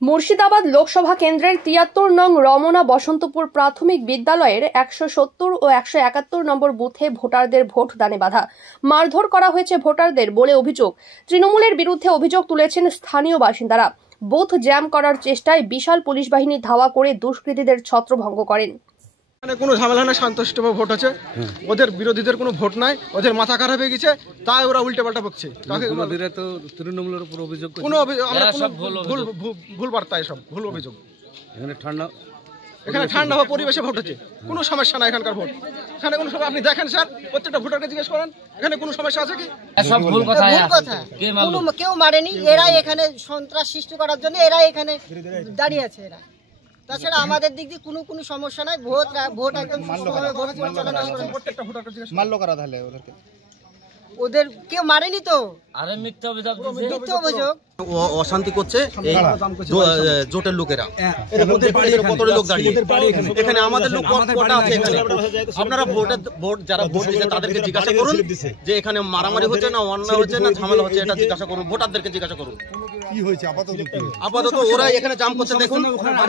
মুর্শিদাবাদ লোকসভা কেন্দ্রের ৭৩ নং রমনা বসন্তপুর প্রাথমিক বিদ্যালয়ের ১৭০ ও ১৭১ নম্বর বুথে ভোটারদের ভোট দানে বাধা, মারধর করা হয়েছে ভোটারদের বলে অভিযোগ। তৃণমূলের বিরুদ্ধে অভিযোগ তুলেছেন স্থানীয় বাসিন্দারা। বুথ জ্যাম করার চেষ্টায় বিশাল পুলিশ বাহিনী ধাওয়া করে দুষ্কৃতীদের ছত্রভঙ্গ করেন। কোনো ঝামেলা না, শান্তশিষ্টভাবে ভোট আছে। ওদের বিরোধীদের কোনো ভোট নাই, ওদের মাথা খারাপ হয়ে গেছে, তাই ওরা উল্টে পাল্টা বকছে। তো তৃণমূলের উপর অভিযোগ, কোনো ভুল বার্তা, এসব ভুল অভিযোগ। এখানে ঠান্ডা হওয়া পরিবেশে ভোট হচ্ছে, কোনো সমস্যা নাই এখানকার ভোট। এখানে কোনো সময় আপনি দেখেন স্যার, প্রত্যেকটা ভোটারকে জিজ্ঞেস করেন এখানে কোনো সমস্যা আছে কি? সব ভুল কথা, কেউ মারেনি। এরাই এখানে সন্ত্রাস সৃষ্টি করার জন্য এরাই এখানে দাঁড়িয়ে আছে। এরা তাছাড়া আমাদের দিক দিয়ে কোনো সমস্যা নাই। ভোট একদম সুষ্ঠুভাবে ভোট পরিচালনা করে। প্রত্যেকটা ভোটারকে জিজ্ঞেস মারলো কারা তাহলে ওদেরকে? ওদের কেউ মারেনি তো, আরে মিথ্যা অভিযোগ। অশান্তি করছে এই জোটের লোকেরা। কত লোক দাঁড়িয়ে এখানে, আমাদের লোক কটা আছে এখানে। আপনারা ভোট যারা ভোট দিচ্ছে তাদেরকে জিজ্ঞাসা করুন যে এখানে মারামারি হচ্ছে না, অন্যায় হচ্ছে না, ঝামেলা হচ্ছে, এটা জিজ্ঞাসা করুন। ভোটারদেরকে জিজ্ঞাসা করুন কি হয়েছে আপাতত। ওরা এখানে জাম করছে, দেখুন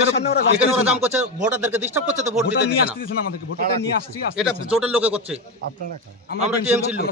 এখানে ওরা জাম করছে, ভোটারদেরকে ডিস্টার্ব করছে, তো ভোট দিতে দিচ্ছে না। এটা জোটের লোকে করছে। আপনারা আমরা টিএমসির লোক।